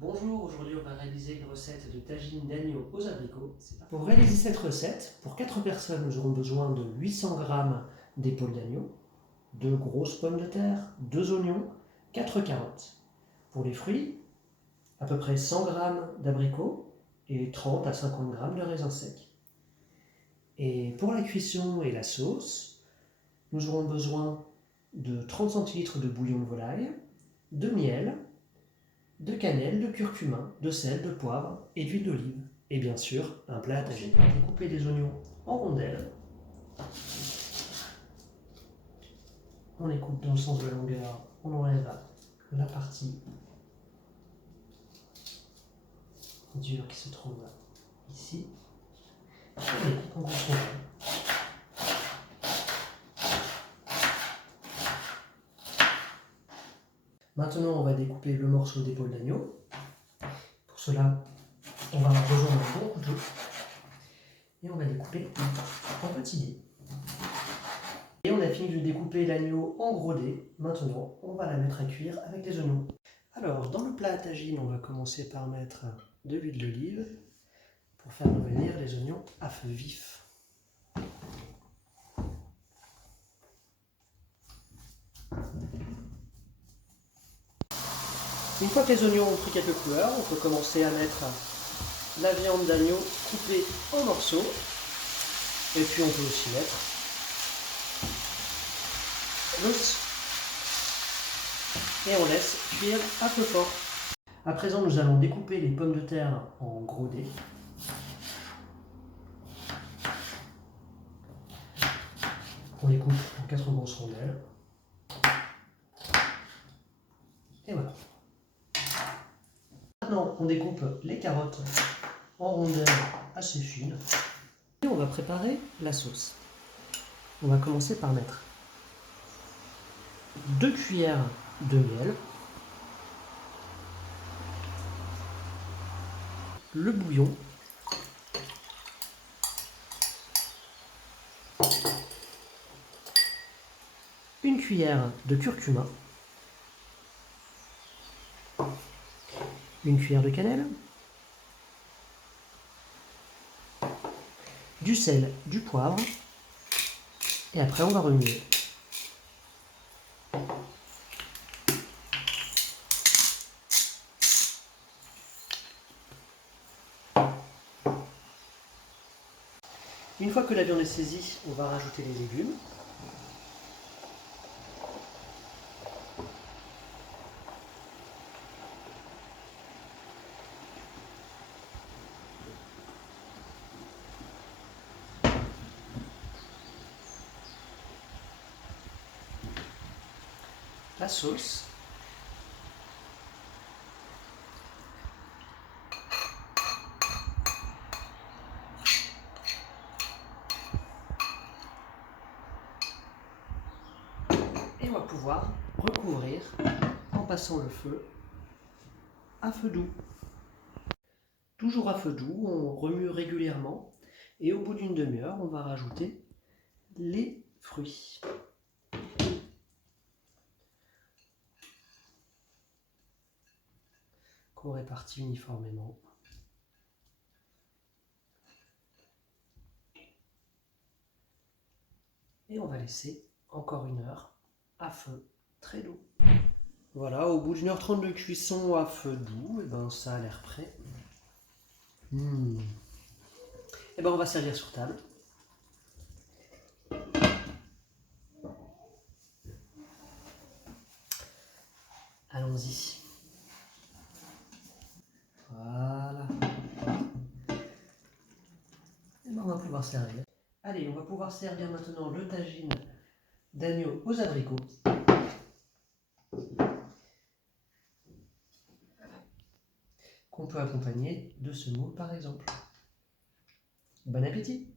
Bonjour, aujourd'hui on va réaliser une recette de tagine d'agneau aux abricots. Pour réaliser cette recette, pour 4 personnes, nous aurons besoin de 800 g d'épaules d'agneau, 2 grosses pommes de terre, 2 oignons, 4 carottes. Pour les fruits, à peu près 100 g d'abricots et 30 à 50 g de raisins secs. Et pour la cuisson et la sauce, nous aurons besoin de 30 centilitres de bouillon de volaille, de miel, de cannelle, de curcuma, de sel, de poivre et d'huile d'olive. Et bien sûr, un plat à tagine. On va découper des oignons en rondelles. On les coupe dans le sens de la longueur. On enlève la partie dure qui se trouve ici. On les coupe en grosses rondelles. Maintenant, on va découper le morceau d'épaule d'agneau. Pour cela, on va avoir besoin d'un bon couteau. Et on va découper en petits dés. Et on a fini de découper l'agneau en gros dés. Maintenant, on va la mettre à cuire avec les oignons. Alors, dans le plat à tagine, on va commencer par mettre de l'huile d'olive pour faire revenir les oignons à feu vif. Une fois que les oignons ont pris quelques couleurs, on peut commencer à mettre la viande d'agneau coupée en morceaux. Et puis on peut aussi mettre l'os. Et on laisse cuire à feu fort. À présent, nous allons découper les pommes de terre en gros dés. On les coupe en 4 grosses rondelles. Et voilà. Maintenant, on découpe les carottes en rondelles assez fines. Et on va préparer la sauce. On va commencer par mettre 2 cuillères de miel, le bouillon, une cuillère de curcuma, une cuillère de cannelle, du sel, du poivre, et après on va remuer. Une fois que la viande est saisie, on va rajouter les légumes. La sauce. Et on va pouvoir recouvrir en passant le feu à feu doux. Toujours à feu doux, on remue régulièrement et au bout d'une demi-heure, on va rajouter les fruits. Qu'on répartit uniformément. Et on va laisser encore 1 heure à feu très doux. Voilà, au bout d'1 h 30 de cuisson à feu doux, et ben ça a l'air prêt. Et ben on va servir sur table. Allons-y. Voilà. Et ben on va pouvoir servir. Allez, on va pouvoir servir maintenant le tagine d'agneau aux abricots. Qu'on peut accompagner de semoule par exemple. Bon appétit!